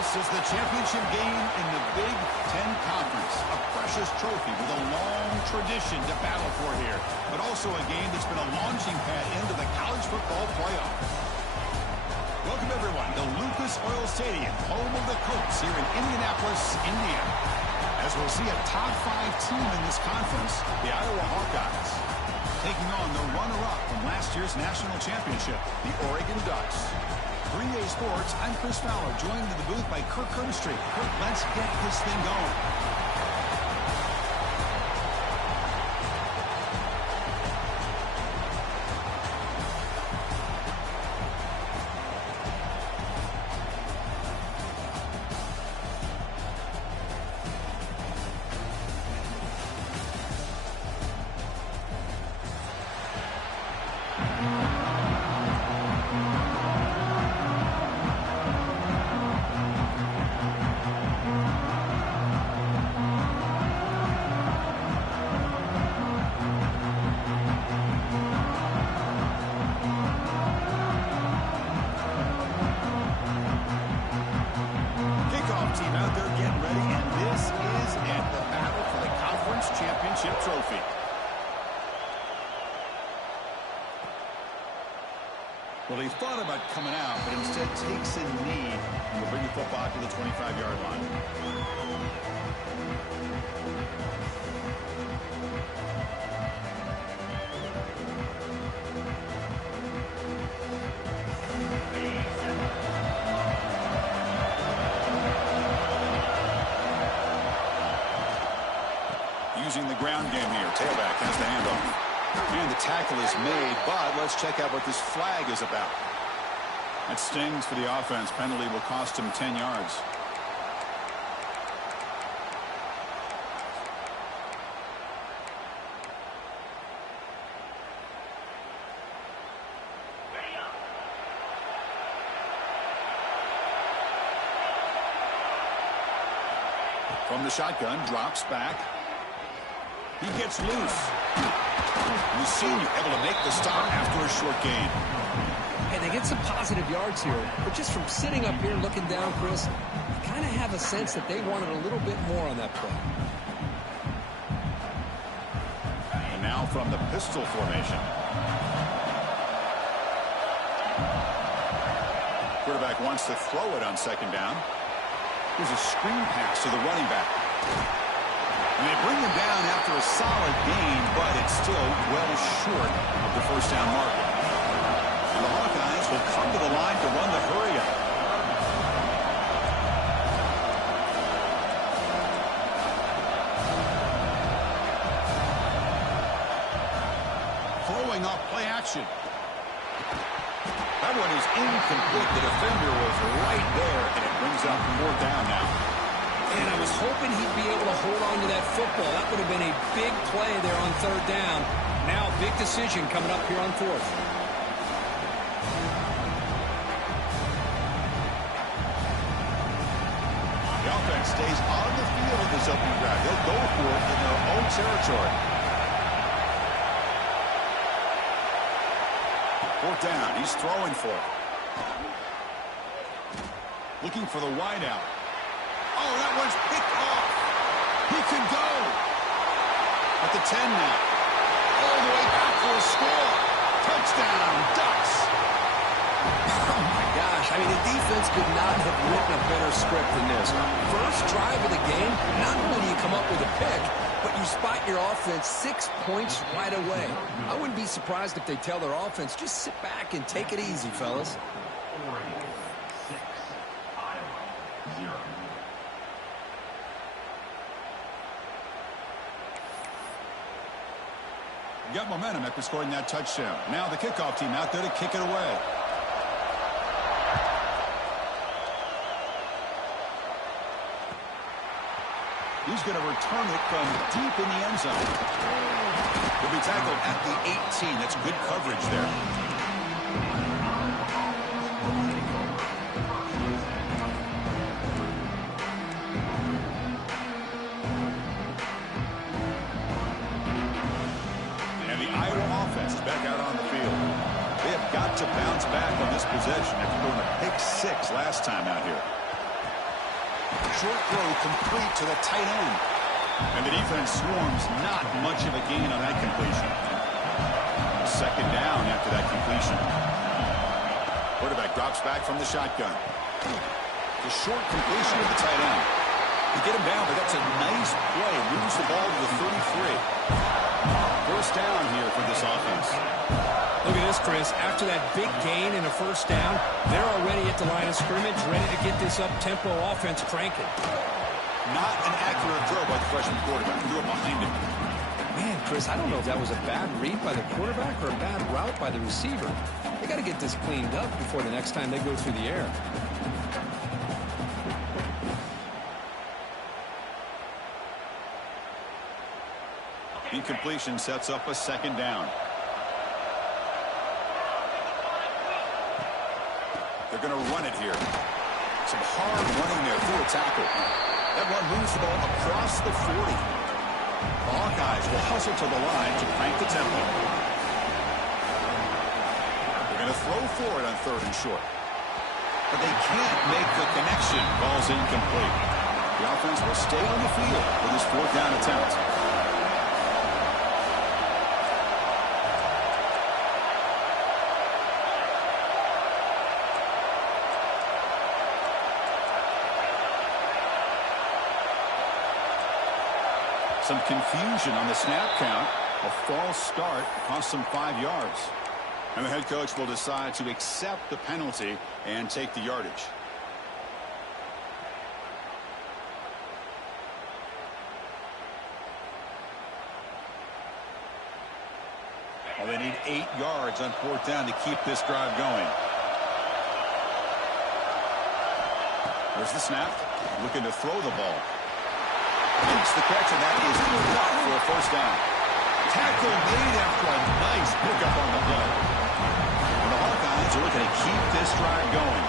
This is the championship game in the Big Ten Conference. A precious trophy with a long tradition to battle for here. But also a game that's been a launching pad into the college football playoff. Welcome, everyone, to Lucas Oil Stadium, home of the Colts here in Indianapolis, Indiana. As we'll see a top 5 team in this conference, the Iowa Hawkeyes, taking on the runner-up from last year's national championship, the Oregon Ducks. 3A Sports, I'm Chris Fowler, joined in the booth by Kirk Herbstreit. Kirk, let's get this thing going. Trophy. Well, he thought about coming out, but instead takes a knee and will bring the football to the 25-yard line. Using the ground game here. Tailback has the handoff. And the tackle is made, but let's check out what this flag is about. That stings for the offense. Penalty will cost him 10 yards. From the shotgun, drops back. He gets loose. Senior able to make the stop after a short gain. Hey, they get some positive yards here, but just from sitting up here looking down, Chris, you kind of have a sense that they wanted a little bit more on that play. And now from the pistol formation. Quarterback wants to throw it on second down. Here's a screen pass to the running back. And they bring him down after a solid gain, but it's still well short of the first down marker. And the Hawkeyes will come to the line to run the hurry-up. Throwing off play action. That one is incomplete. The defender was right there, and it brings up 4th down now. And I was hoping he'd be able to hold on to that football. That would have been a big play there on 3rd down. Now a big decision coming up here on 4th. The offense stays on the field in this opening drive. They'll go for it in their own territory. 4th down. He's throwing for it. Looking for the wideout. Oh, that one's picked off. He can go. At the 10 now. All the way back for a score. Touchdown, Ducks. Oh, my gosh. I mean, the defense could not have written a better script than this. First drive of the game, not only do you come up with a pick, but you spot your offense 6 points right away. I wouldn't be surprised if they tell their offense, just sit back and take it easy, fellas. Got momentum after scoring that touchdown. Now the kickoff team out there to kick it away. He's going to return it from deep in the end zone. He'll be tackled at the 18. That's good coverage there. to bounce back on this possession after doing a pick 6 last time out here. Short throw complete to the tight end. And the defense swarms, not much of a gain on that completion. Second down after that completion. Quarterback drops back from the shotgun. The short completion to the tight end. You get him down, but that's a nice play. Moves the ball to the 33. First down here for this offense. Look at this, Chris. After that big gain and a first down, they're already at the line of scrimmage, ready to get this up-tempo offense cranking. Not an accurate throw by the freshman quarterback. Threw it behind him. Man, Chris, I don't know if that was a bad read by the quarterback or a bad route by the receiver. They got to get this cleaned up before the next time they go through the air. Incompletion sets up a second down. They're going to run it here. Some hard running there through a tackle. That run moves the ball across the 40. The Hawkeyes will hustle to the line to crank the tempo. They're going to throw for it on third and short. But they can't make the connection. Ball's incomplete. The offense will stay on the field for this fourth down attempt. Some confusion on the snap count. A false start cost them 5 yards. And the head coach will decide to accept the penalty and take the yardage. Well, they need 8 yards on fourth down to keep this drive going. There's the snap. Looking to throw the ball. Makes the catch, and that is enough for a first down. Tackle made after a nice pickup on the play. And the Hawkeyes are looking to keep this drive going.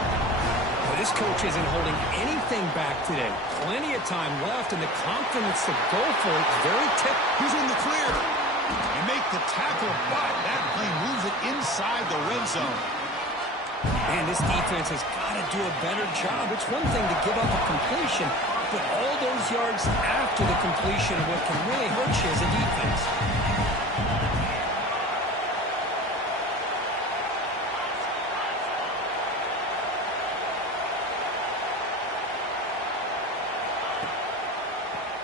Well, this coach isn't holding anything back today. Plenty of time left, and the confidence to go for it is very tip. He's in the clear. They make the tackle, but that play moves it inside the red zone. Man, this defense has got to do a better job. It's one thing to give up a completion, but all those yards after the completion are what can really hurt you as a defense.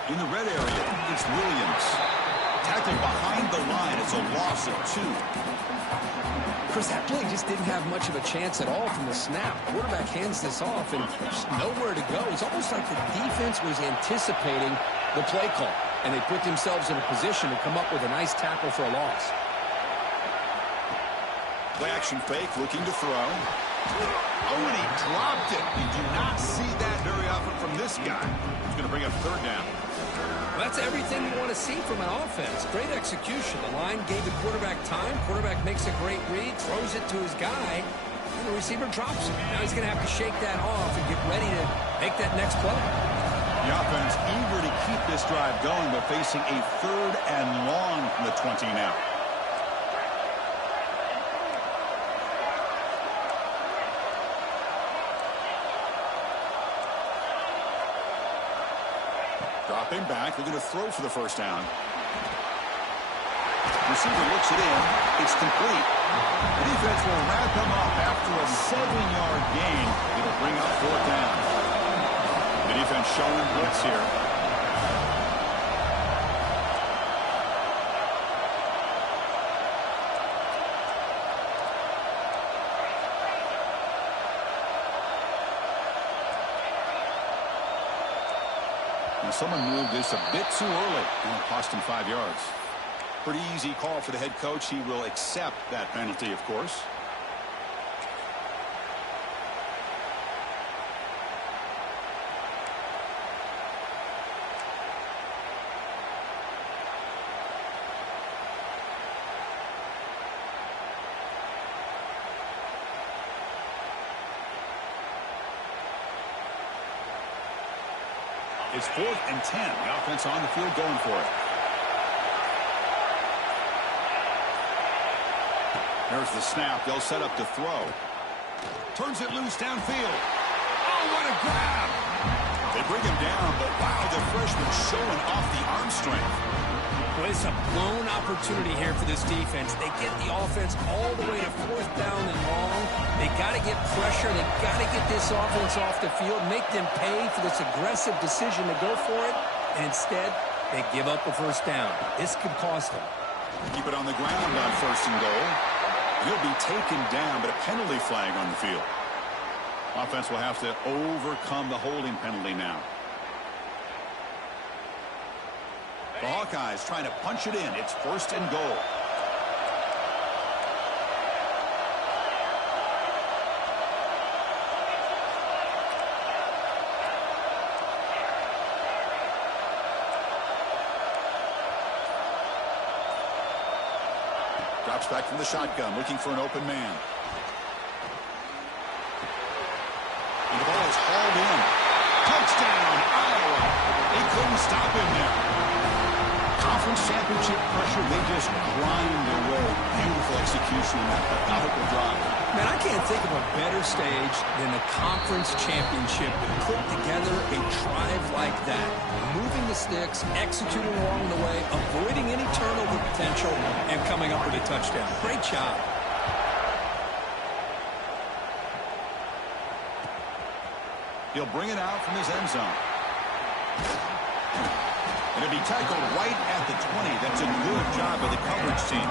In the red area, it's Williams. Tackled behind the line. It's a loss of 2. Chris, that play just didn't have much of a chance at all from the snap. Quarterback hands this off, and just nowhere to go. It's almost like the defense was anticipating the play call, and they put themselves in a position to come up with a nice tackle for a loss. Play action fake, looking to throw. Oh, and he dropped it. You do not see that very often from this guy. He's going to bring up third down. Well, that's everything you want to see from an offense. Great execution. The line gave the quarterback time. Quarterback makes a great read, throws it to his guy, and the receiver drops it. Now he's going to have to shake that off and get ready to make that next play. The offense eager to keep this drive going, but facing a third and long from the 20 now. Dropping back, they're going to throw for the first down. Receiver looks it in. It's complete. The defense will wrap him up after a 7-yard gain. It'll bring up fourth down. The defense showing blitz here. And someone moved this a bit too early, and it cost him 5 yards. Pretty easy call for the head coach. He will accept that penalty, of course. It's 4th and 10. The offense on the field going for it. There's the snap. They'll set up to throw. Turns it loose downfield. Oh, what a grab. They bring him down, but wow, the freshman showing off the arm strength. Well, it's a blown opportunity here for this defense. They get the offense all the way to 4th down and long. They got to get pressure. They got to get this offense off the field, make them pay for this aggressive decision to go for it. And instead, they give up a 1st down. This could cost them. Keep it on the ground on 1st and goal. He'll be taken down, but a penalty flag on the field. Offense will have to overcome the holding penalty now. The Hawkeyes trying to punch it in. It's 1st and goal. Drops back from the shotgun, looking for an open man. And the ball is hauled in. Touchdown, Iowa. They couldn't stop him there. Conference championship pressure, they just grind away. Beautiful execution in that methodical drive. Man, I can't think of a better stage than the conference championship to put together a drive like that. Moving the sticks, executing along the way, avoiding any turnover potential, and coming up with a touchdown. Great job. He'll bring it out from his end zone. And it'll be tackled right at the 20. That's a good job by the coverage team.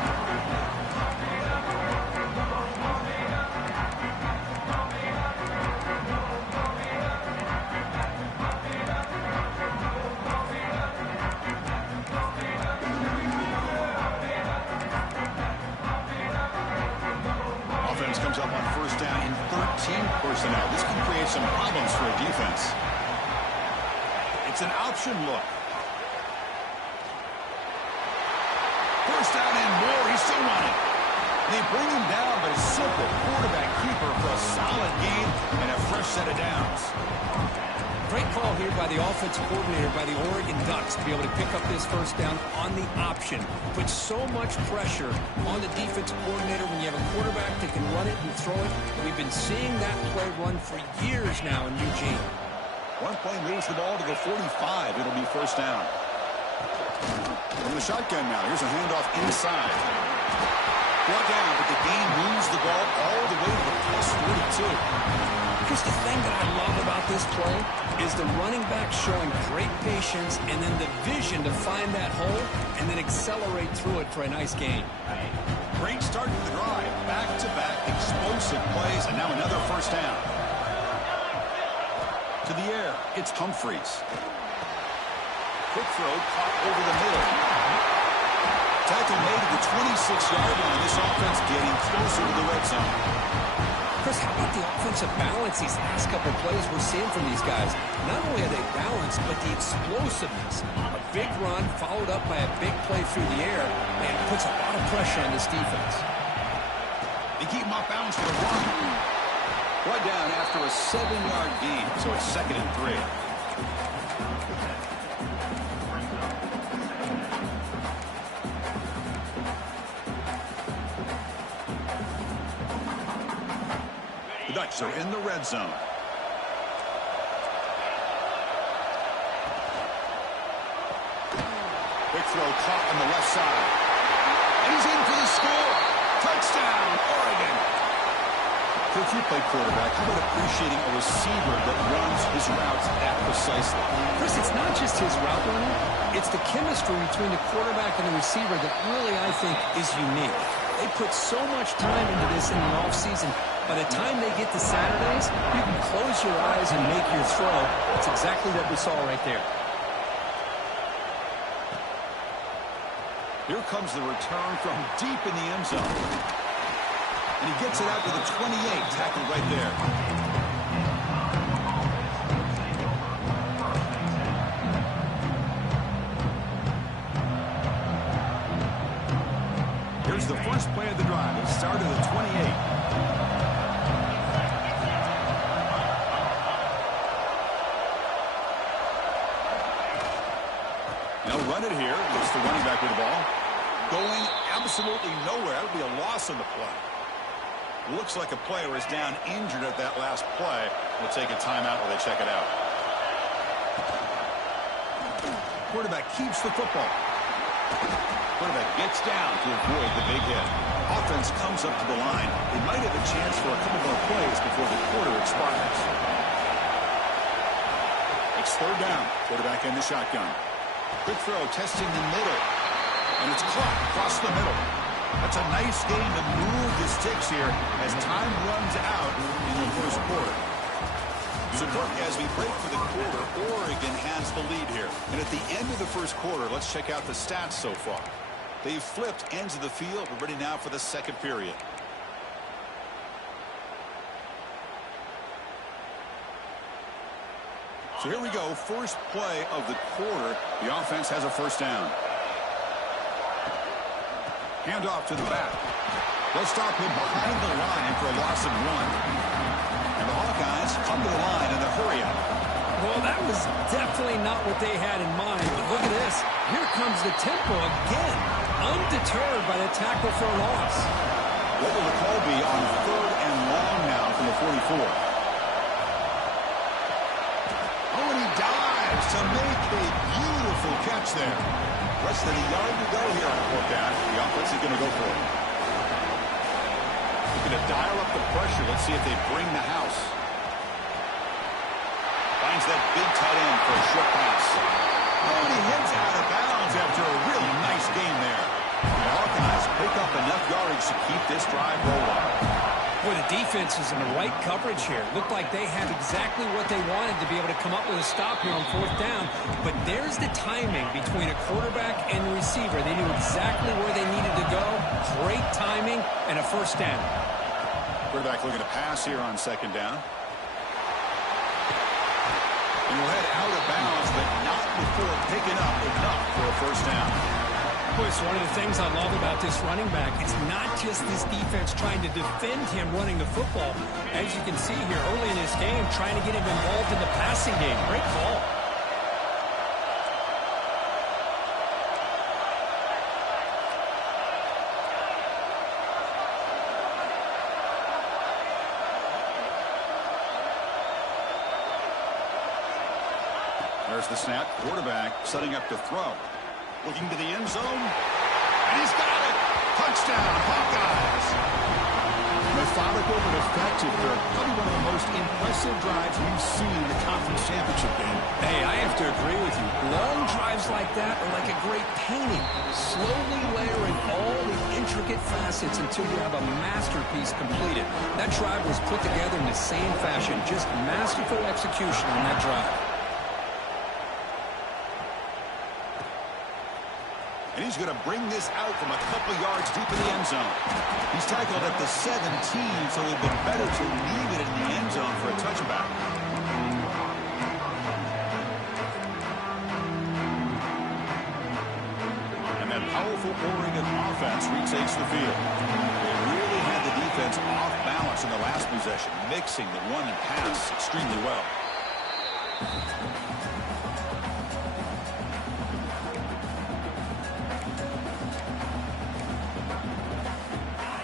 Offense comes up on 1st down in 13 personnel. This can create some problems for a defense. It's an option look. 1st down and more. He's still running. They bring him down, but a simple quarterback keeper for a solid gain and a fresh set of downs. Great call here by the offensive coordinator, by the Oregon Ducks, to be able to pick up this 1st down on the option. Puts so much pressure on the defensive coordinator when you have a quarterback that can run it and throw it. We've been seeing that play run for years now in Eugene. One play moves the ball to the 45. It'll be 1st down. From the shotgun now. Here's a handoff inside. Brought down, but the game moves the ball all the way to the plus 42. Chris, the thing that I love about this play is the running back showing great patience and then the vision to find that hole and then accelerate through it for a nice gain. Great start to the drive. Back-to-back explosive plays, and now another 1st down. To the air, it's Humphreys. Quick throw caught over the middle. Tackle made at the 26-yard line. This offense getting closer to the red zone. Chris, how about the offensive balance these last couple of plays we're seeing from these guys? Not only are they balanced, but the explosiveness. A big run followed up by a big play through the air. Man, it puts a lot of pressure on this defense. They keep him off balance for the run. Brought down after a 7-yard gain, so it's 2nd and 3. Ducks are in the red zone. Quick throw caught on the left side. And he's in for the score. Touchdown, Oregon. If you play quarterback, how about appreciating a receiver that runs his routes that precisely? Chris, it's not just his route running. It's the chemistry between the quarterback and the receiver that really, I think, is unique. They put so much time into this in the offseason. By the time they get to Saturdays, you can close your eyes and make your throw. That's exactly what we saw right there. Here comes the return from deep in the end zone. And he gets it out to the 28, tackled right there. Here's the first play of the drive. It started at the 28. They'll run it here. Gets the running back with the ball. Going absolutely nowhere. That would be a loss on the play. Looks like a player is down injured at that last play. We'll take a timeout while they check it out. quarterback keeps the football. Quarterback gets down to avoid the big hit. Offense comes up to the line. They might have a chance for a couple more plays before the quarter expires. It's third down. Quarterback in the shotgun. Quick throw, testing the middle. And it's caught across the middle. That's a nice game to move the sticks here as time runs out in the first quarter. So, as we break for the quarter, Oregon has the lead here. And at the end of the first quarter, let's check out the stats so far. They've flipped ends of the field. We're ready now for the second period. So here we go. First play of the quarter. The offense has a first down. Handoff to the back. They'll stop him behind the line for a loss of 1. And the Hawkeyes come to the line in a hurry up. Well, that was definitely not what they had in mind. But look at this. Here comes the tempo again. Undeterred by the tackle for a loss. What will the call be on third and long now from the 44? Oh, and he dives to make a beautiful catch there. Less than a yard to go here on fourth down. The offense is going to go for it. Looking to dial up the pressure. Let's see if they bring the house. Finds that big tight end for a short pass. Oh, and he heads out of bounds after a really nice game there. The Hawkeyes pick up enough yardage to keep this drive rolling. Boy, the defense is in the right coverage here. Looked like they had exactly what they wanted to be able to come up with a stop here on fourth down. But there's the timing between a quarterback and the receiver. They knew exactly where they needed to go. Great timing and a first down. Quarterback looking to pass here on second down. And we'll head out of bounds, but not before picking up enough for a first down. Boy, it's one of the things I love about this running back. It's not just this defense trying to defend him running the football. As you can see here early in this game, trying to get him involved in the passing game. Great call. There's the snap. Quarterback setting up to throw. Looking to the end zone. And he's got it. Touchdown, Hawkeyes. Methodical but effective. They're probably one of the most impressive drives we've seen in the conference championship game. Hey, I have to agree with you. Long drives like that are like a great painting. Slowly layering all the intricate facets until you have a masterpiece completed. That drive was put together in the same fashion. Just masterful execution on that drive. And he's going to bring this out from a couple yards deep in the end zone. He's tackled at the 17, so it would have been better to leave it in the end zone for a touchback. And that powerful Oregon offense retakes the field. They really had the defense off balance in the last possession, mixing the run and pass extremely well.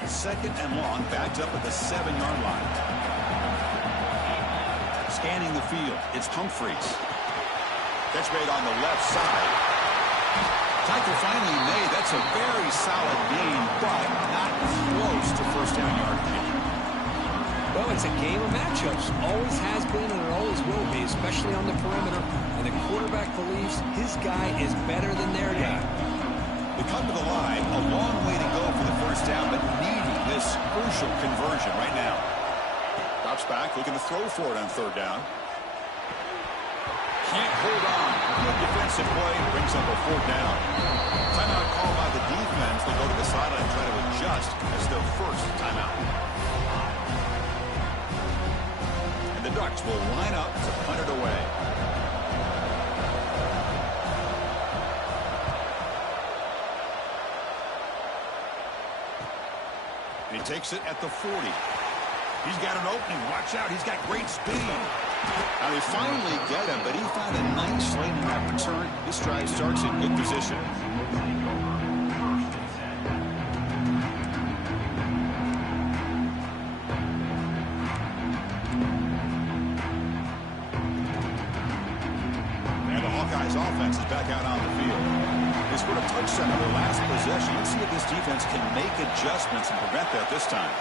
Second and long, backed up at the 7-yard line. Scanning the field, it's Humphreys. Catch made on the left side. Tackle finally made. That's a very solid gain, but not close to first down yard. Well, it's a game of matchups. Always has been and it always will be, especially on the perimeter. And the quarterback believes his guy is better than their guy. They come to the line, a long way to go for the first down, but needing this crucial conversion right now. Drops back, looking to throw for it on third down. Can't hold on. Good defensive play, brings up a fourth down. Timeout called by the defense. They go to the sideline and try to adjust as their first timeout. And the Ducks will line up to punt it away. He takes it at the 40. He's got an opening. Watch out. He's got great speed. Now they finally get him, but he found a nice lane in that return. This drive starts in good position. And the Hawkeyes offense offense is back out on the field. They scored a touchdown on their last possession. Let's see if this defense can make adjustments and prevent that this time.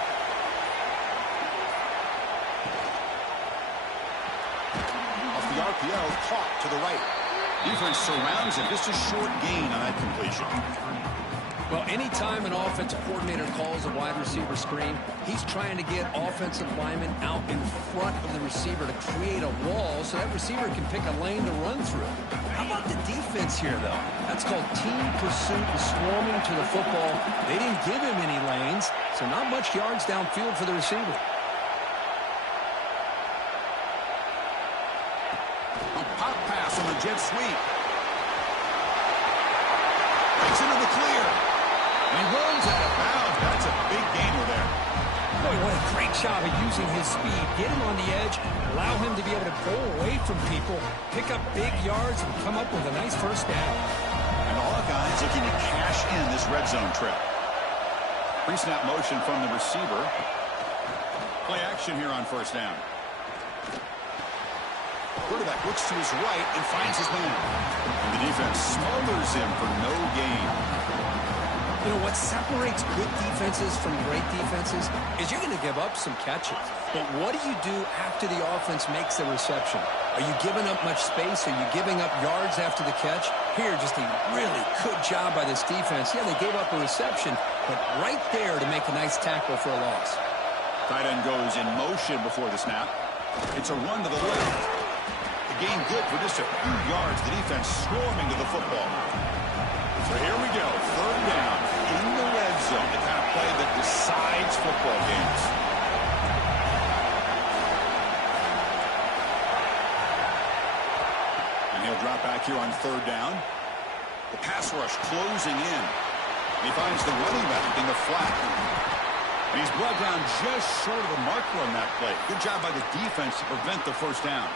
Off the RPO, caught to the right. Defense surrounds him. Just a short gain on that completion. Well, anytime an offensive coordinator calls a wide receiver screen, he's trying to get offensive linemen out in front of the receiver to create a wall so that receiver can pick a lane to run through. How about the defense here, though? That's called team pursuit and swarming to the football. They didn't give him any lanes, so not much yards downfield for the receiver. A pop pass on the jet sweep. Breaks into the clear. And he runs out of bounds. That's a big gainer there. Boy, what a great job of using his speed. Get him on the edge, allow him to be able to go away from people, pick up big yards, and come up with a nice first down. And the Hawkeyes looking to cash in this red zone trip. Pre-snap motion from the receiver. Play action here on first down. Quarterback looks to his right and finds his man. And the defense smothers him for no gain. You know, what separates good defenses from great defenses is you're going to give up some catches. But what do you do after the offense makes the reception? Are you giving up much space? Are you giving up yards after the catch? Here, just a really good job by this defense. Yeah, they gave up a reception, but right there to make a nice tackle for a loss. Tight end goes in motion before the snap. It's a run to the left. The gain good for just a few yards. The defense swarming to the football. So here we go. Third down in the red zone. The kind of play that decides football games. And he'll drop back here on third down. The pass rush closing in. He finds the running back in the flat. And he's brought down just short of the marker on that play. Good job by the defense to prevent the first down.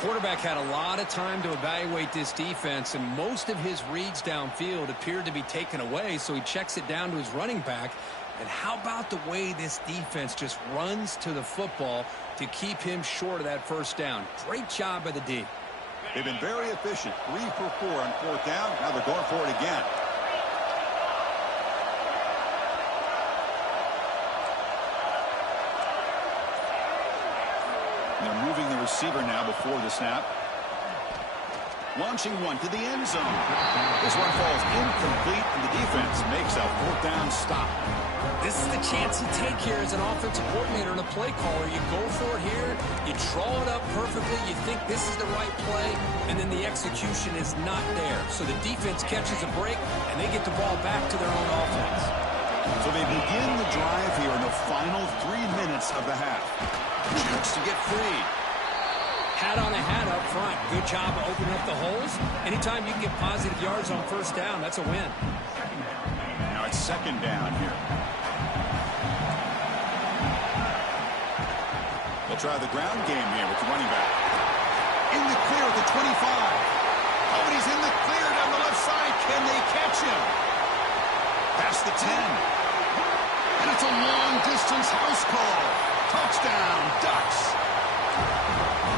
Quarterback had a lot of time to evaluate this defense, and most of his reads downfield appeared to be taken away, so he checks it down to his running back. And how about the way this defense just runs to the football to keep him short of that first down? Great job by the D. They've been very efficient. 3 for 4 on fourth down. Now they're going for it again. They're moving the receiver now before the snap. Launching one to the end zone. This one falls incomplete, and the defense makes a fourth down stop. This is the chance you take here as an offensive coordinator and a play caller. You go for it here. You draw it up perfectly. You think this is the right play, and then the execution is not there. So the defense catches a break, and they get the ball back to their own offense. So they begin the drive here in the final 3 minutes of the half. Chance to get free. Hat on a hat up front. Good job of opening up the holes. Anytime you can get positive yards on first down, that's a win. Now it's second down here. They'll try the ground game here with the running back. In the clear at the 25. Oh, and he's in the clear down the left side. Can they catch him? Past the 10. And it's a long-distance house call. Touchdown, Ducks.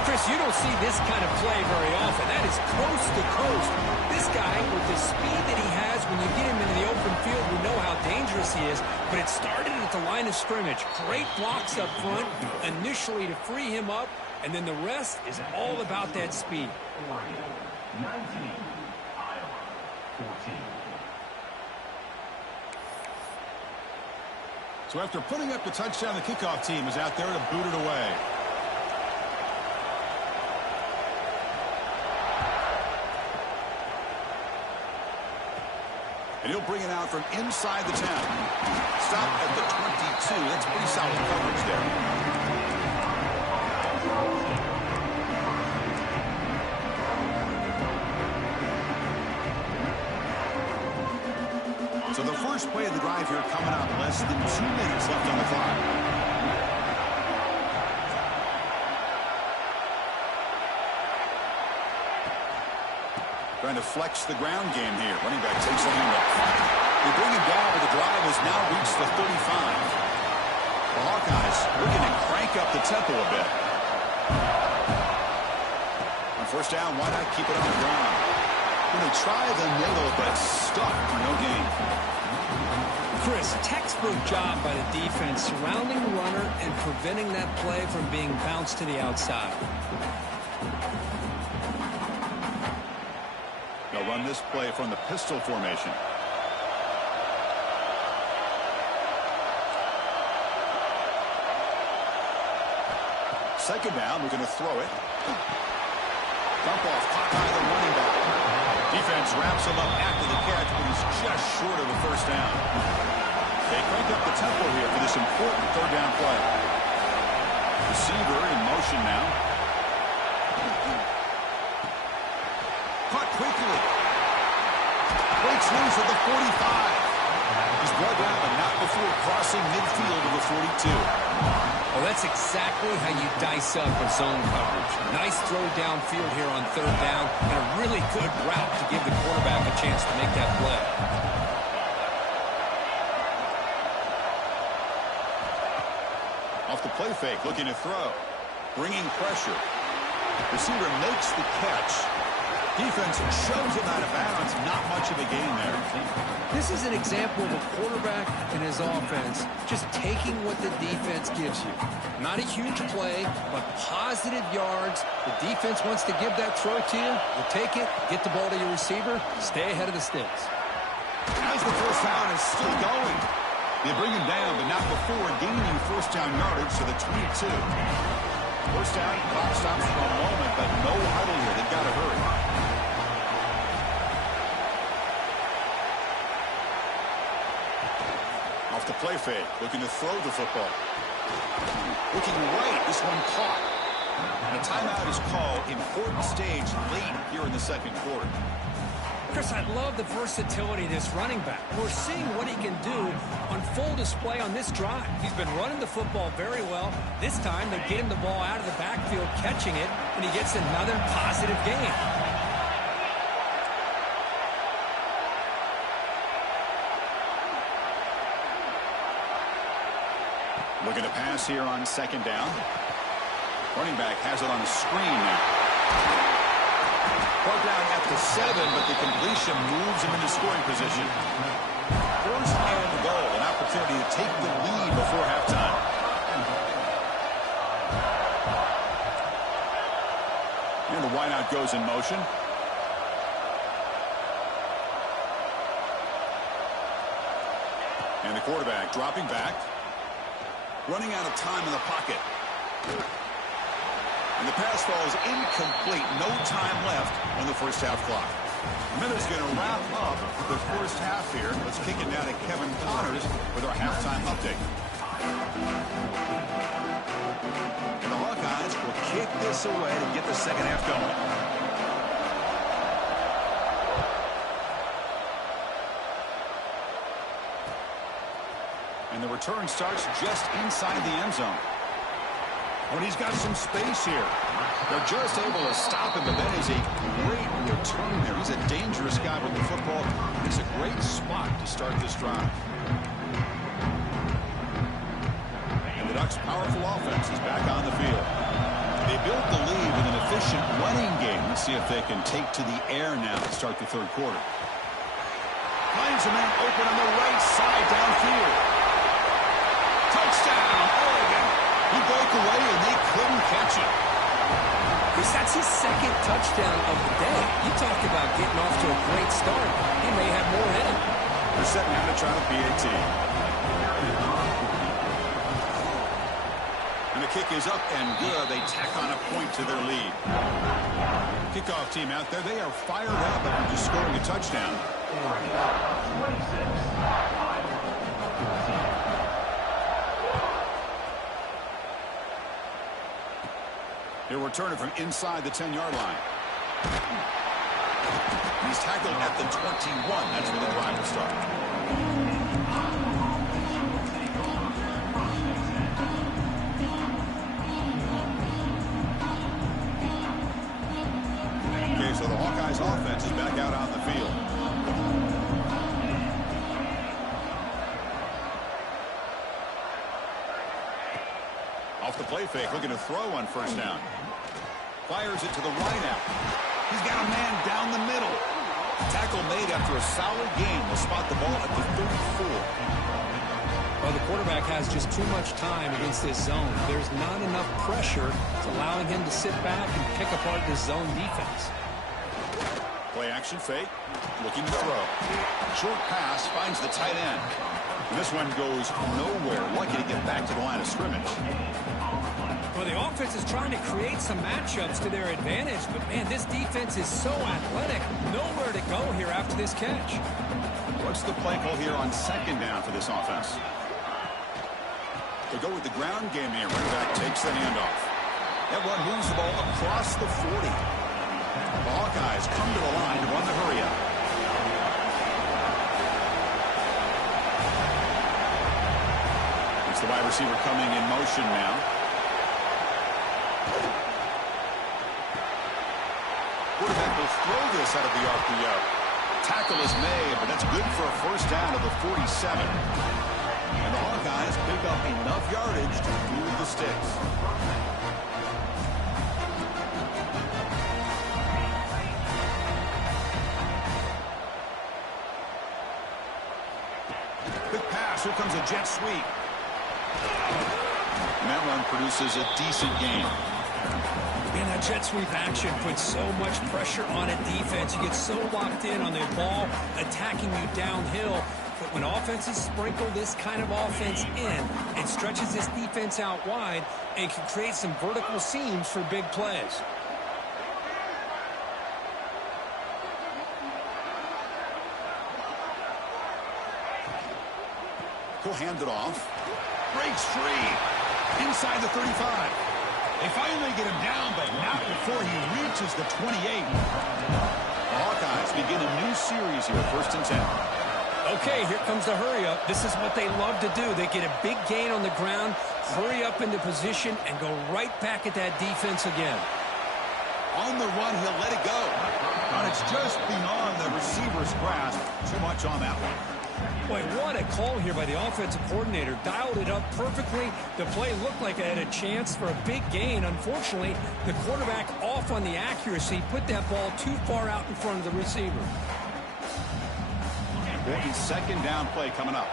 Chris, you don't see this kind of play very often. That is coast to coast. This guy, with the speed that he has, when you get him into the open field, we know how dangerous he is. But it started at the line of scrimmage. Great blocks up front, initially to free him up, and then the rest is all about that speed. 19, Iowa, 14. So after putting up the touchdown, the kickoff team is out there to boot it away. And he'll bring it out from inside the 10. Stop at the 22. That's pretty solid coverage there. So the first play of the drive here coming up. Less than 2 minutes left on the clock. Trying to flex the ground game here. Running back takes a handoff. They bring him down, but the drive has now reached the 35. The Hawkeyes looking to crank up the tempo a bit. On first down, why not keep it on the ground? When they try the middle, but stuck for no gain. Chris, textbook job by the defense surrounding the runner and preventing that play from being bounced to the outside. They'll run this play from the pistol formation. Second down, we're going to throw it. Dump off, caught by the running back. Defense wraps him up after the catch, but he's just short of a first down. They crank up the tempo here for this important third down play. Receiver in motion now. Caught quickly. Breaks loose at the 45. He's brought down, but not before crossing midfield of the 42. Well, that's exactly how you dice up a zone coverage. Nice throw downfield here on third down, and a really good route to give the quarterback a chance to make that play. Off the play fake, looking to throw. Bringing pressure. Receiver makes the catch. Defense shoves him out of bounds. Not much of a gain there. This is an example of a quarterback and his offense just taking what the defense gives you. Not a huge play, but positive yards. The defense wants to give that throw to you. You take it, get the ball to your receiver, stay ahead of the sticks. As the first down is still going. They bring him down, but not before gaining first down yardage to the 22. First down, clock stops for a moment, but no huddle here. They've got to hurry. Off the play fake, looking to throw the football. Looking right, this one caught. And a timeout is called. Important stage late here in the second quarter. Chris, I love the versatility of this running back. We're seeing what he can do on full display on this drive. He's been running the football very well. This time, they're getting the ball out of the backfield, catching it, and he gets another positive gain. Looking to pass here on second down. Running back has it on the screen now. Brought down at the 7, but the completion moves him into scoring position. First and goal, an opportunity to take the lead before halftime. And the wideout goes in motion. And the quarterback dropping back. Running out of time in the pocket. And the pass falls incomplete. No time left on the first half clock. Miller's going to wrap up the first half here. Let's kick it down to Kevin Connors with our halftime update. And the Hawkeyes will kick this away to get the second half going. And the return starts just inside the end zone. When he's got some space here. They're just able to stop him, but that is a great return there. He's a dangerous guy with the football. It's a great spot to start this drive. And the Ducks' powerful offense is back on the field. They built the lead with an efficient running game. Let's see if they can take to the air now to start the third quarter. Finds a man open on the right side downfield. Touchdown, Oregon. He broke away, and they couldn't catch him. Chris, that's his second touchdown of the day. You talked about getting off to a great start. He may have more in him. They're setting out to try the PAT. And the kick is up and good. They tack on a point to their lead. Kickoff team out there. They are fired up after just scoring a touchdown. He'll return it from inside the 10-yard line. He's tackled at the 21. That's where the drive will start. Okay, so the Hawkeyes offense is back out on the field. Off the play fake, looking to throw on first down. Fires it to the right out. He's got a man down the middle. Tackle made after a solid game. Will spot the ball at the 34. Well, the quarterback has just too much time against this zone. There's not enough pressure. It's allowing him to sit back and pick apart this zone defense. Play action fake. Looking to throw. Short pass finds the tight end. And this one goes nowhere. Lucky to get back to the line of scrimmage. Well, the offense is trying to create some matchups to their advantage, but, man, this defense is so athletic. Nowhere to go here after this catch. What's the play call here on second down for this offense? They go with the ground game here. Running back takes the handoff. That one moves the ball across the 40. The Hawkeyes come to the line to run the hurry up. It's the wide receiver coming in motion now. Quarterback will throw this out of the RPO. Tackle is made, but that's good for a first down to the 47. And the Hawkeyes pick up enough yardage to move the sticks. Quick pass. Here comes a jet sweep. And that one produces a decent gain. Man, that jet sweep action puts so much pressure on a defense. You get so locked in on the ball attacking you downhill. But when offenses sprinkle this kind of offense in, it stretches this defense out wide and can create some vertical seams for big plays. He'll hand it off. Breaks free. Inside the 35. They finally get him down, but not before he reaches the 28. The Hawkeyes begin a new series here, 1st and 10. Okay, here comes the hurry up. This is what they love to do. They get a big gain on the ground, hurry up into position, and go right back at that defense again. On the run, he'll let it go. But it's just beyond the receiver's grasp. Too much on that one. Boy, what a call here by the offensive coordinator. Dialed it up perfectly. The play looked like it had a chance for a big gain. Unfortunately, the quarterback off on the accuracy, put that ball too far out in front of the receiver. Important second down play coming up.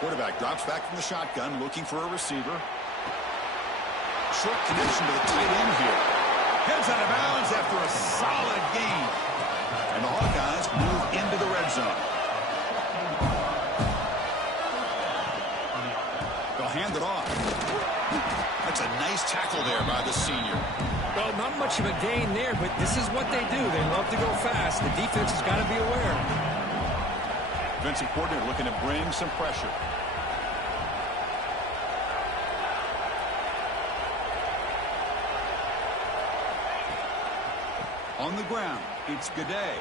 Quarterback drops back from the shotgun, looking for a receiver. Short connection to the tight end here. Heads out of bounds after a solid gain. And the Hawkeyes move into the red zone. They'll hand it off. That's a nice tackle there by the senior. Well, not much of a gain there, but this is what they do. They love to go fast. The defense has got to be aware. Defensive coordinator looking to bring some pressure. On the ground, it's Gaudet.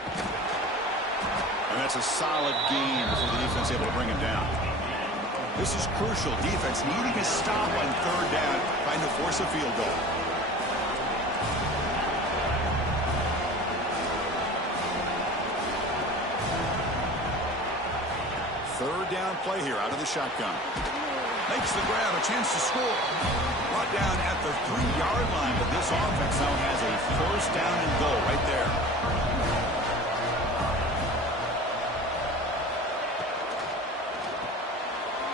And that's a solid gain for the defense able to bring him down. This is crucial. Defense needing a stop on 3rd down, trying to force a field goal. Third down play here out of the shotgun. Makes the grab, a chance to score. Brought down at the 3-yard line, but this offense now has a first down and goal right there.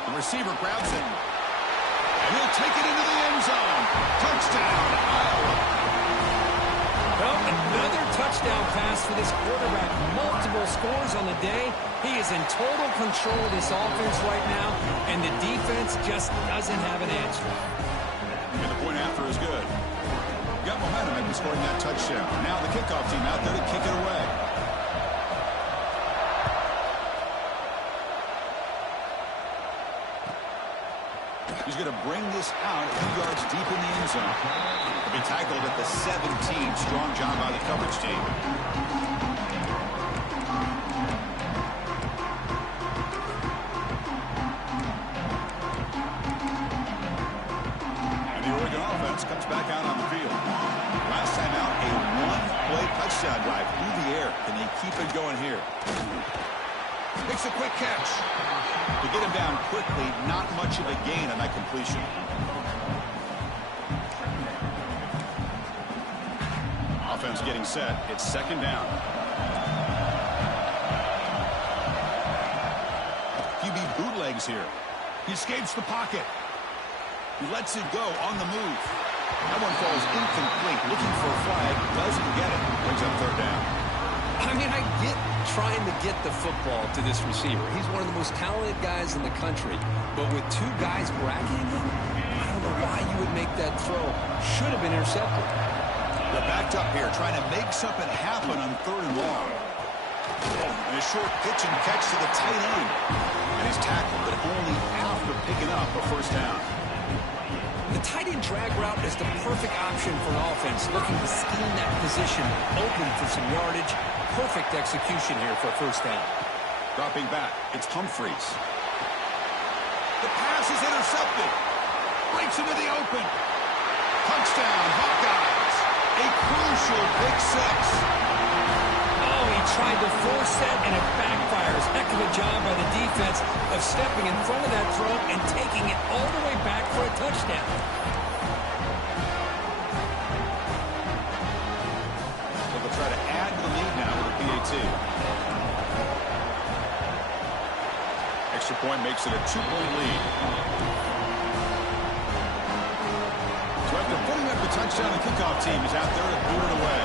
The receiver grabs it. And he'll take it into the end zone. Touchdown, Iowa. Well, another touchdown pass for this quarterback. Multiple scores on the day. He is in total control of this offense right now, and the defense just doesn't have an answer. And the point after is good. Got momentum after scoring that touchdown. Now the kickoff team out there to kick it away. He's going to bring this out 2 yards deep in the end zone. He'll be tackled at the 17. Strong job by the coverage team. And the Oregon offense comes back out on the field. Last time out, a 1-play touchdown going here. Makes a quick catch. To get him down quickly, not much of a gain on that completion. Offense getting set. It's second down. QB bootlegs here. He escapes the pocket. He lets it go on the move. That one falls incomplete. Looking for a flag. Doesn't get it. Brings up third down. I mean, I get trying to get the football to this receiver. He's one of the most talented guys in the country. But with two guys bracketing him, I don't know why you would make that throw. Should have been intercepted. They're backed up here, trying to make something happen on third and long. And a short pitch and catch to the tight end. And he's tackled, but only after picking up a first down. The tight end drag route is the perfect option for an offense looking to scheme that position open for some yardage. Perfect execution here for a first down. Dropping back, it's Humphreys. The pass is intercepted. Breaks into the open. Touchdown, Hawkeyes. A crucial pick six. Oh, he tried to force that, and it backfires. Heck of a job by the defense of stepping in front of that throw and taking it all the way back for a touchdown. So they'll try to add to the lead now with a PAT. Extra point makes it a 2-point lead. So after putting up the touchdown, the kickoff team is out there to boot it away.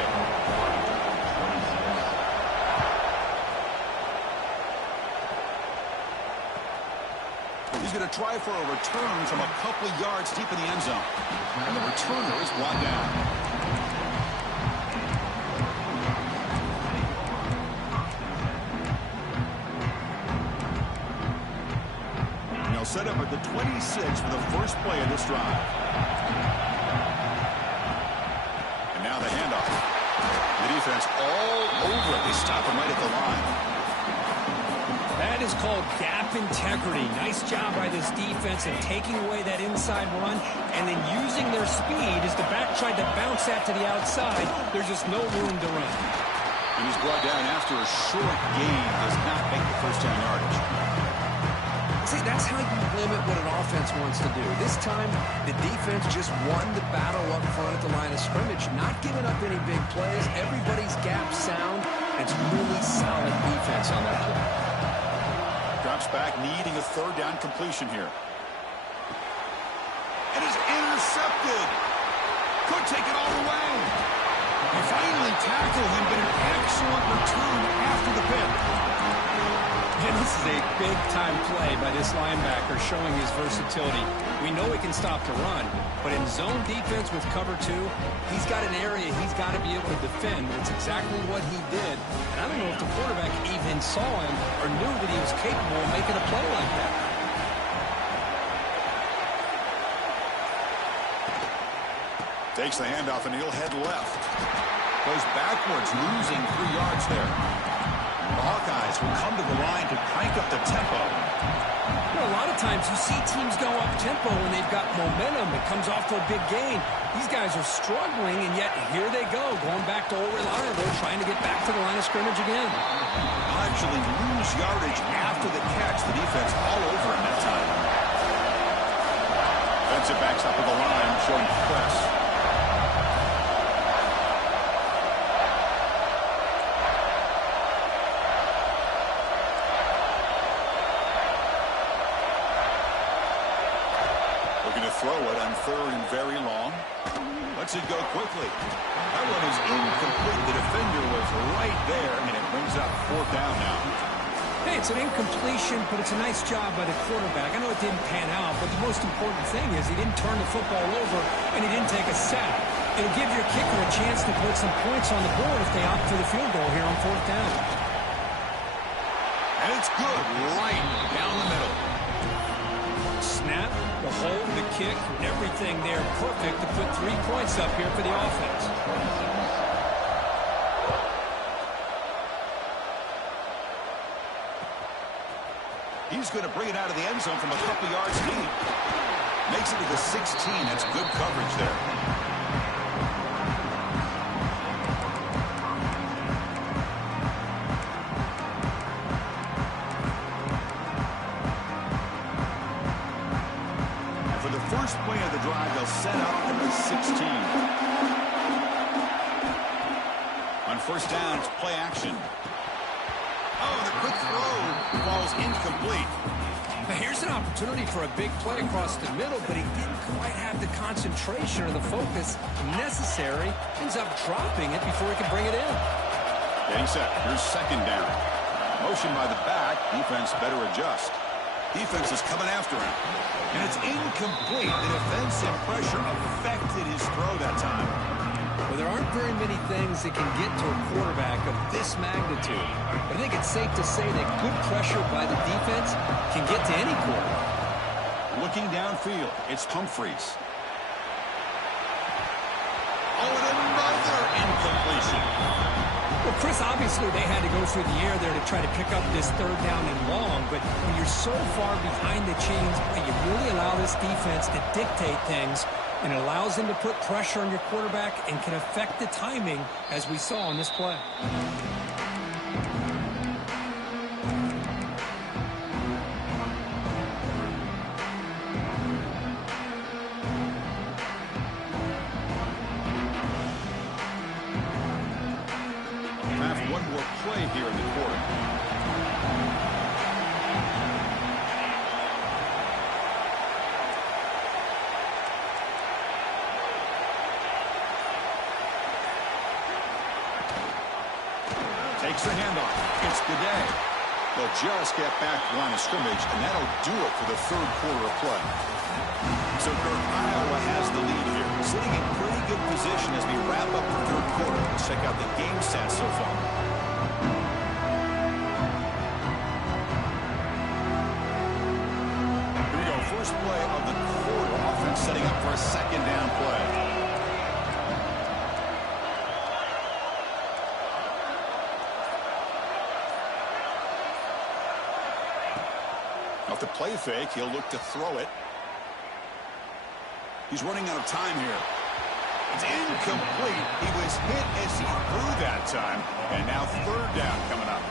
He's going to try for a return from a couple of yards deep in the end zone. And the returner is brought down. And they'll set up at the 26 for the first play of this drive. And now the handoff. The defense all over it. They stop him right at the line. That is called gap integrity. Nice job by this defense in taking away that inside run and then using their speed as the back tried to bounce that to the outside. There's just no room to run. And he's brought down after a short gain. Does not make the first down yardage. See, that's how you limit what an offense wants to do. This time, the defense just won the battle up front at the line of scrimmage, not giving up any big plays. Everybody's gap sound. It's really solid defense on that play. Drops back, needing a third down completion here. And is intercepted. Could take it all the way. They finally tackle him, but an excellent return after the pick. And this is a big-time play by this linebacker showing his versatility. We know he can stop the run, but in zone defense with cover two, he's got an area he's got to be able to defend. That's exactly what he did. And I don't know if the quarterback even saw him or knew that he was capable of making a play like that. Takes the handoff, and he'll head left. Goes backwards, losing 3 yards there. The Hawkeyes will come to the line to crank up the tempo. You know, a lot of times you see teams go up-tempo when they've got momentum. It comes off to a big gain. These guys are struggling, and yet here they go, going back to old reliable, trying to get back to the line of scrimmage again. Actually lose yardage after the catch. The defense all over him that time. Defensive backs up at the line, showing press. Throw it on third and very long. Lets it go quickly. That one is incomplete. The defender was right there, and it brings up fourth down now. Hey, it's an incompletion, but it's a nice job by the quarterback. I know it didn't pan out, but the most important thing is he didn't turn the football over, and he didn't take a sack. It'll give your kicker a chance to put some points on the board if they opt for the field goal here on fourth down. And it's good, right down the middle. Snap, the hold, the kick, everything there perfect to put 3 points up here for the offense. He's going to bring it out of the end zone from a couple yards deep. Makes it to the 16. That's good coverage there. set up at the 16. On first down, it's play action. Oh, the quick throw falls incomplete. Now here's an opportunity for a big play across the middle, but he didn't quite have the concentration or the focus necessary. Ends up dropping it before he could bring it in. Getting set. Here's second down. Motion by the back. Defense better adjust. Defense is coming after him. And it's incomplete. The defensive pressure affected his throw that time. Well, there aren't very many things that can get to a quarterback of this magnitude. But I think it's safe to say that good pressure by the defense can get to any quarterback. Looking downfield, it's Humphreys. Oh, and another incompletion. Well, Chris, obviously they had to go through the air there to try to pick up this third down and long, but when you're so far behind the chains, you really allow this defense to dictate things, and it allows them to put pressure on your quarterback and can affect the timing, as we saw on this play. One more play here in the quarter. Takes the handoff. It's the day. They'll just get back to the line of scrimmage, and that'll do it for the third quarter of play. So Kirk, Iowa has the lead here, sitting in pretty good position as we wrap up the third quarter. Let's check out the game stats so far. Here we go, first play of the quarter. Offense setting up for a second down play. Off the play fake, he'll look to throw it. He's running out of time here. It's incomplete. He was hit as he threw that time. And now third down coming up.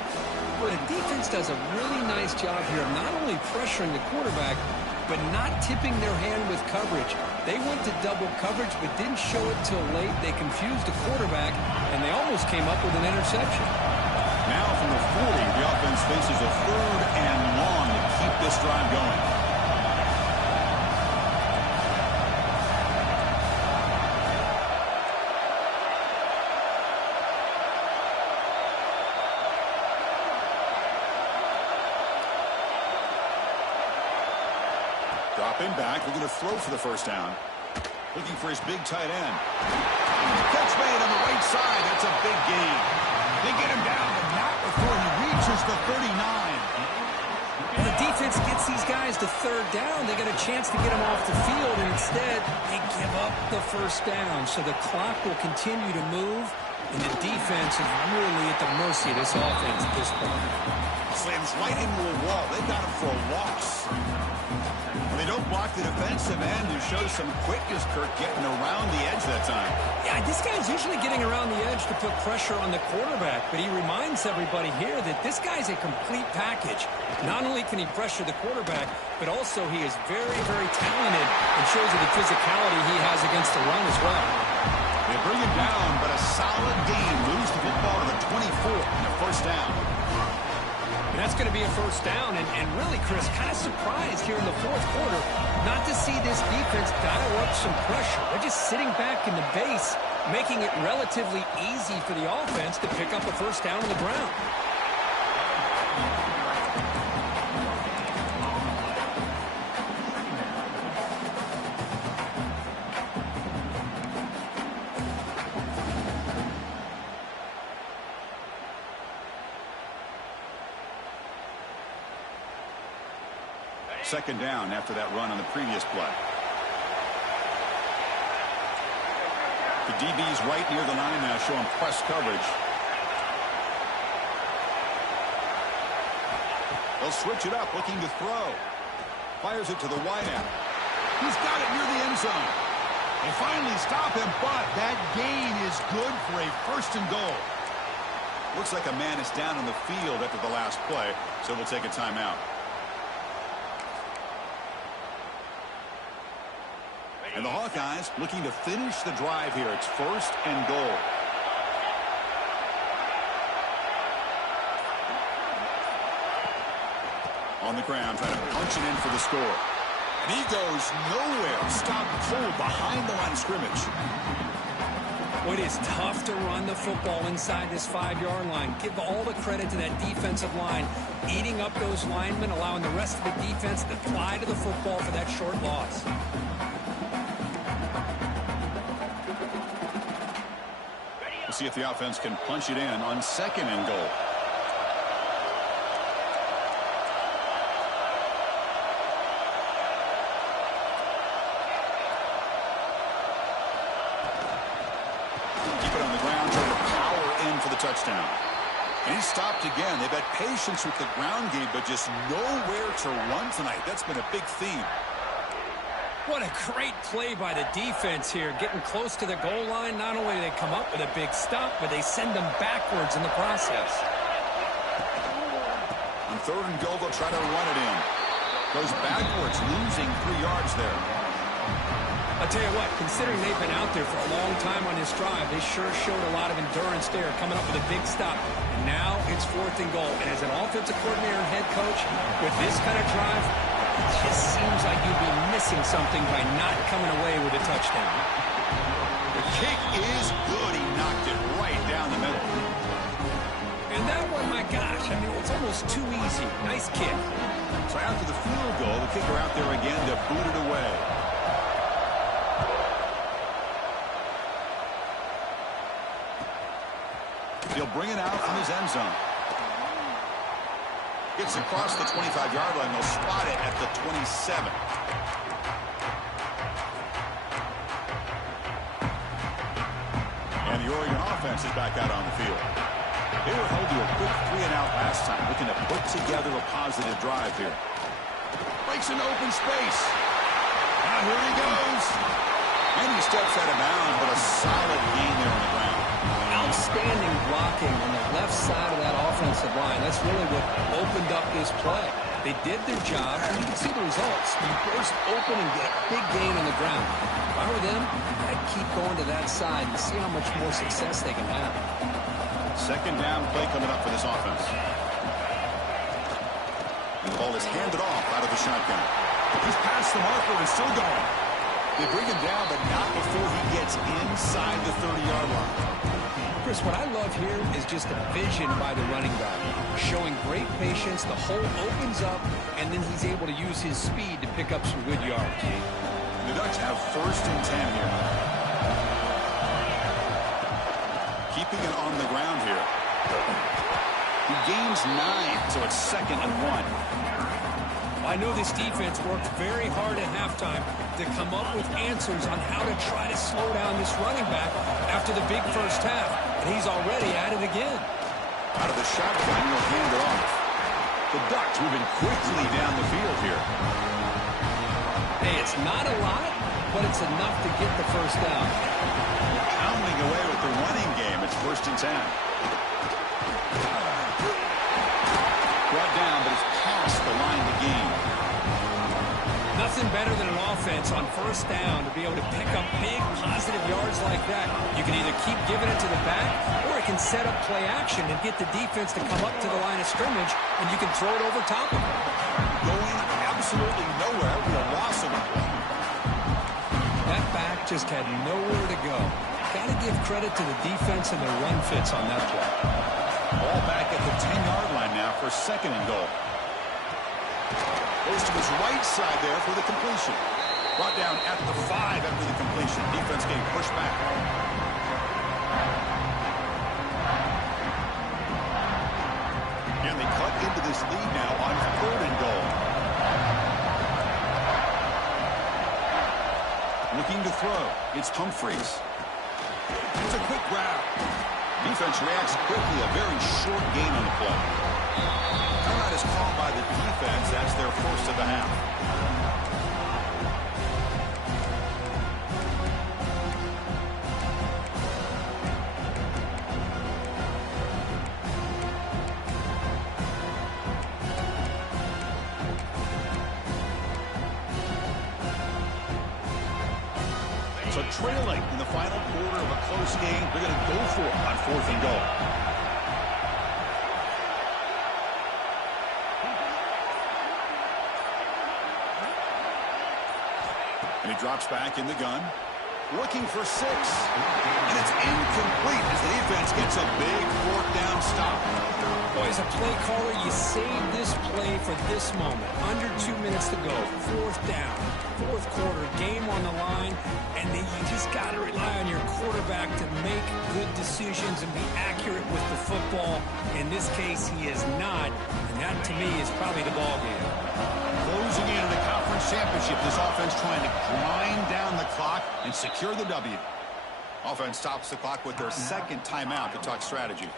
Well, the defense does a really nice job here of not only pressuring the quarterback, but not tipping their hand with coverage. They went to double coverage, but didn't show it till late. They confused the quarterback, and they almost came up with an interception. Now from the 40, the offense faces a third and long to keep this drive going. Dropping back, looking to throw for the first down. Looking for his big tight end. Catch made on the right side. That's a big gain. They get him down, but not before he reaches the 39. When the defense gets these guys to third down, they get a chance to get them off the field, and instead they give up the first down. So the clock will continue to move, and the defense is really at the mercy of this offense at this point. Slams right into a wall. They got him for a loss. They don't block the defensive end, who shows some quickness, Kirk, getting around the edge that time. Yeah, this guy's usually getting around the edge to put pressure on the quarterback, but he reminds everybody here that this guy's a complete package. Not only can he pressure the quarterback, but also he is very, very talented and shows you the physicality he has against the run as well. They bring him down, but a solid gain. Moves the football to the 24 and a first down. And that's going to be a first down, and really, Chris, kind of surprised here in the fourth quarter not to see this defense dial up some pressure. They're just sitting back in the base, making it relatively easy for the offense to pick up a first down on the ground. Second down after that run on the previous play. The DB's right near the line now, showing press coverage. They'll switch it up, looking to throw. Fires it to the wideout. He's got it near the end zone. They finally stop him, but that gain is good for a first and goal. Looks like a man is down on the field after the last play, so we'll take a timeout. And the Hawkeyes looking to finish the drive here. It's 1st and goal. On the ground, trying to punch it in for the score. And he goes nowhere. Stop cold behind the line of scrimmage. Well, it is tough to run the football inside this 5-yard line. Give all the credit to that defensive line, eating up those linemen, allowing the rest of the defense to fly to the football for that short loss. We'll see if the offense can punch it in on 2nd and goal. Touchdown. And he stopped again. They've had patience with the ground game, but just nowhere to run tonight. That's been a big theme. What a great play by the defense here. Getting close to the goal line, not only do they come up with a big stop, but they send them backwards in the process. On 3rd and goal, they'll try to run it in. Goes backwards, losing 3 yards there. I'll tell you what, considering they've been out there for a long time on this drive, they sure showed a lot of endurance there, coming up with a big stop. And now it's 4th and goal. And as an offensive coordinator and head coach, with this kind of drive, it just seems like you'd be missing something by not coming away with a touchdown. The kick is good. He knocked it right down the middle. And that one, my gosh, I mean, it's almost too easy. Nice kick. So after the field goal, the kicker out there again to boot it away. He'll bring it out from his end zone. Gets across the 25-yard line. They'll spot it at the 27. And the Oregon offense is back out on the field. They were held to a quick 3-and-out last time, looking to put together a positive drive here. Breaks an open space. Now here he goes. And he steps out of bounds, but a solid gain there on the ground. Outstanding blocking on the left side of that offensive line. That's really what opened up this play. They did their job, and you can see the results. They burst open and get a big gain on the ground. If I were them, I'd keep going to that side and see how much more success they can have. 2nd down play coming up for this offense. And the ball is handed off out of the shotgun. He's past the marker and still going. They bring him down, but not before he gets inside the 30-yard line. Chris, what I love here is just a vision by the running back. Showing great patience, the hole opens up, and then he's able to use his speed to pick up some good yards. The Ducks have 1st and 10 here. Keeping it on the ground here. He gains 9, so it's 2nd and 1. I know this defense worked very hard at halftime to come up with answers on how to try to slow down this running back after the big first half. And he's already at it again. Out of the shotgun, he'll hand it off. The Ducks moving quickly down the field here. Hey, it's not a lot, but it's enough to get the first down. Pounding away with the running game. It's 1st and 10. Brought down, but it's past the line to gain. Nothing better than an offense on 1st down to be able to pick up big positive yards like that. You can either keep giving it to the back, or it can set up play action and get the defense to come up to the line of scrimmage, and you can throw it over top of them. Going absolutely nowhere with a loss of a play. That back just had nowhere to go. Got to give credit to the defense and their run fits on that play. Ball back at the 10-yard line now for 2nd and goal. Goes to his right side there for the completion. Brought down at the 5 after the completion. Defense getting pushed back. And they cut into this lead now on 3rd and goal. Looking to throw. It's Humphreys. It's a quick grab. Defense reacts quickly. A very short gain on the play. Timeout is called by the defense. That's their 1st of the half. So trailing in the final quarter of a close game, they're going to go for it on 4th and goal. And he drops back in the gun. Looking for 6. And it's incomplete as the defense gets a big 4th down stop. Boy, as a play caller, you save this play for this moment. Under 2 minutes to go. 4th down. 4th quarter. Game on the line. And then you just got to rely on your quarterback to make good decisions and be accurate with the football. In this case, he is not. And that, to me, is probably the ball game. Closing in on the conference championship, this offense trying to grind down the clock and secure the W. Offense stops the clock with their 2nd timeout to talk strategy.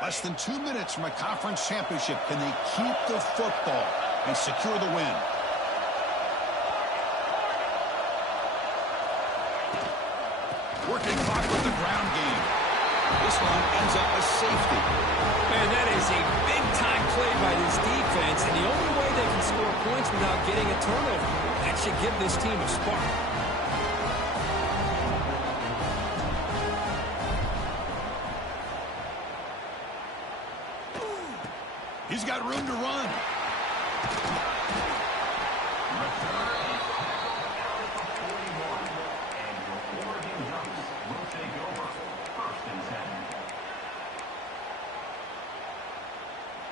Less than 2 minutes from a conference championship. Can they keep the football and secure the win? Working clock with the ground game. This one ends up a safety. Man, that is a big-time play by this defense, and the only way they can score points without getting a turnover. That should give this team a spark. He's got room to run.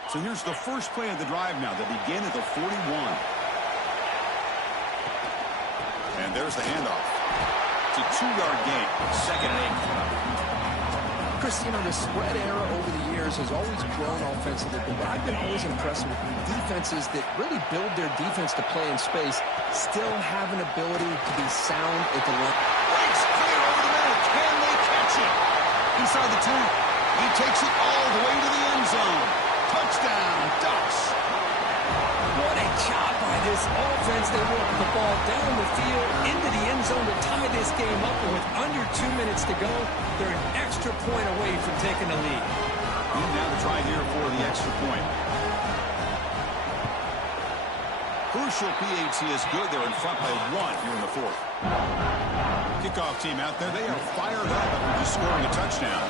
So here's the first play of the drive now. They begin at the 41. And there's the handoff. It's a 2-yard gain. 2nd and 8. Chris, you know, the spread era over the years has always grown offensively, but I've been always impressed with defenses that really build their defense to play in space, still have an ability to be sound at the line. Breaks clear over the middle. Can they catch it? Inside the 2. He takes it all the way to the end zone. Touchdown, Ducks. What a job by this offense. They work the ball down the field into the end zone to tie this game up. And with under 2 minutes to go, they're an extra point away from taking the lead. And now to try here for the extra point. Crucial PAT is good. They're in front by 1 here in the 4th. Kickoff team out there. They are fired up after just scoring a touchdown.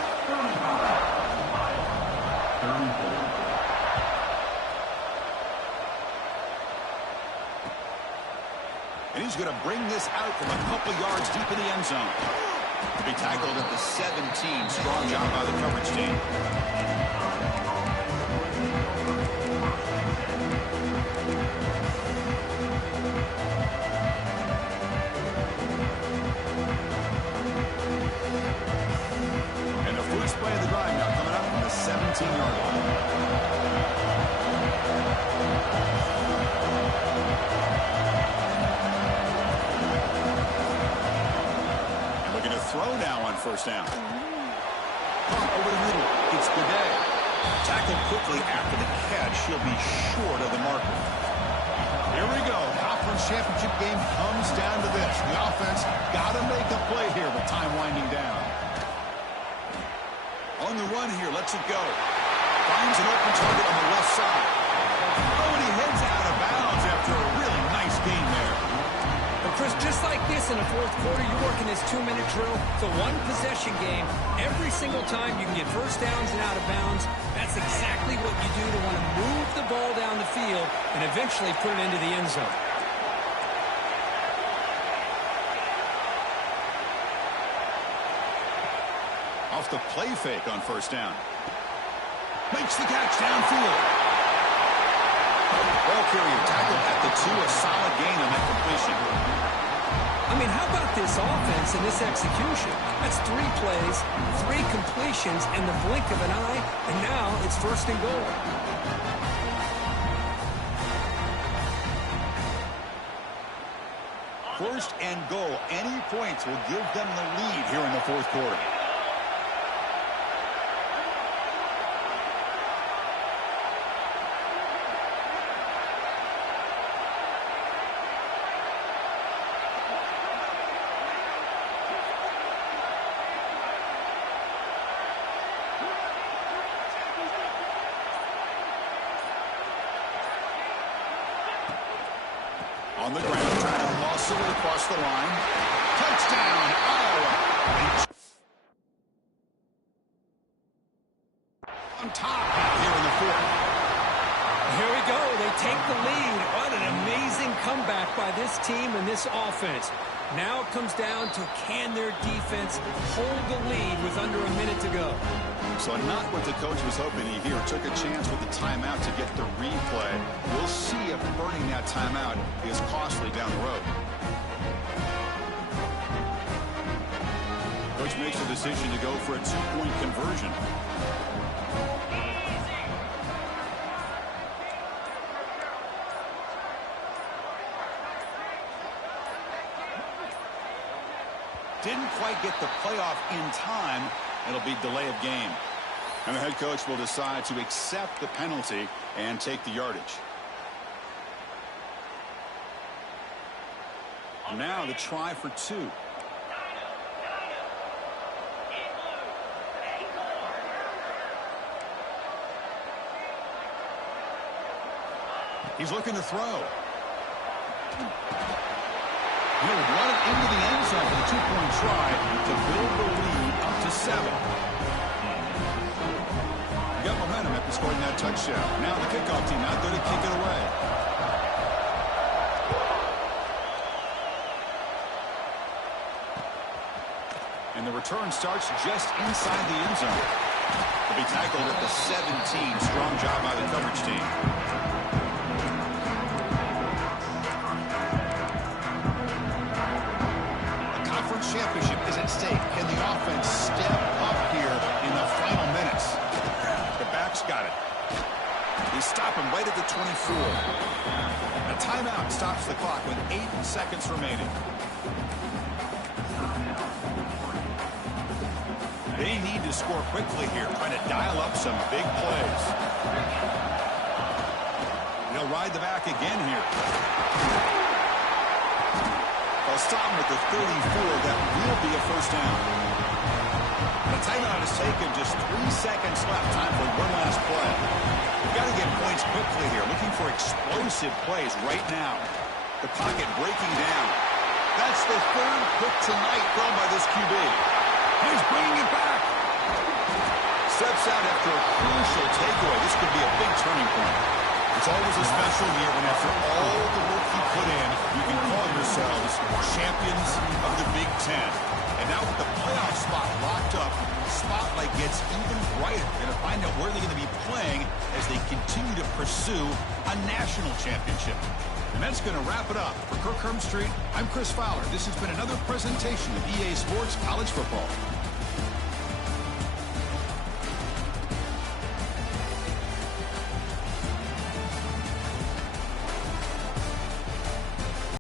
And he's going to bring this out from a couple yards deep in the end zone. To be tackled at the 17. Strong job by the coverage team. And the first play of the drive now coming up from the 17-yard line. Throw now on 1st down. Pump over the middle. It's Goudet. Tackled quickly after the catch. He'll be short of the marker. Here we go. Conference championship game comes down to this. The offense got to make a play here with time winding down. On the run here. Lets it go. Finds an open target on the left side. Oh, and he heads out of bounds after a really nice game there. Chris, just like this in the 4th quarter, you're working this 2-minute drill. It's a one-possession game. Every single time you can get first downs and out of bounds. That's exactly what you do to want to move the ball down the field and eventually put it into the end zone. Off the play fake on 1st down. Makes the catch downfield. Ball carrier tackled at the 2. A solid gain on that completion. I mean, how about this offense and this execution? That's 3 plays, 3 completions in the blink of an eye, and now it's 1st and goal. 1st and goal. Any points will give them the lead here in the 4th quarter. easily across the line. Touchdown, Iowa. On top here in the fourth. Here we go. They take the lead. What an amazing comeback by this team and this offense. Now it comes down to can their defense hold the lead with under a minute to go. So not what the coach was hoping to hear. Took a chance with the timeout to get the replay. We'll see if burning that timeout is costly down the road. Coach makes a decision to go for a two-point conversion. Didn't quite get the playoff in time. It'll be delay of game. And the head coach will decide to accept the penalty and take the yardage. Now the try for two. He's looking to throw. He'll run it into the end zone for the two-point try to build the lead up to 7. Got momentum after scoring that touchdown. Now the kickoff team out there to kick it away. And the return starts just inside the end zone. He'll be tackled at the 17. Strong job by the coverage team. Championship is at stake. Can the offense step up here in the final minutes? The back's got it. They stop him right at the 24. A timeout stops the clock with 8 seconds remaining. They need to score quickly here, trying to dial up some big plays. They'll ride the back again here. They'll stop him at the 34. That will be a first down. The timeout is taken. Just 3 seconds left. Time for one last play. We've got to get points quickly here. Looking for explosive plays right now. The pocket breaking down. That's the third pick tonight thrown by this QB. He's bringing it back. Steps out after a crucial takeaway. This could be a big turning point. It's always a special year when after all the work you put in, you can call yourselves champions of the Big Ten. And now with the playoff spot locked up, the spotlight gets even brighter. They're going to find out where they're going to be playing as they continue to pursue a national championship. And that's going to wrap it up. For Kirk Hermstreet, I'm Chris Fowler. This has been another presentation of EA Sports College Football.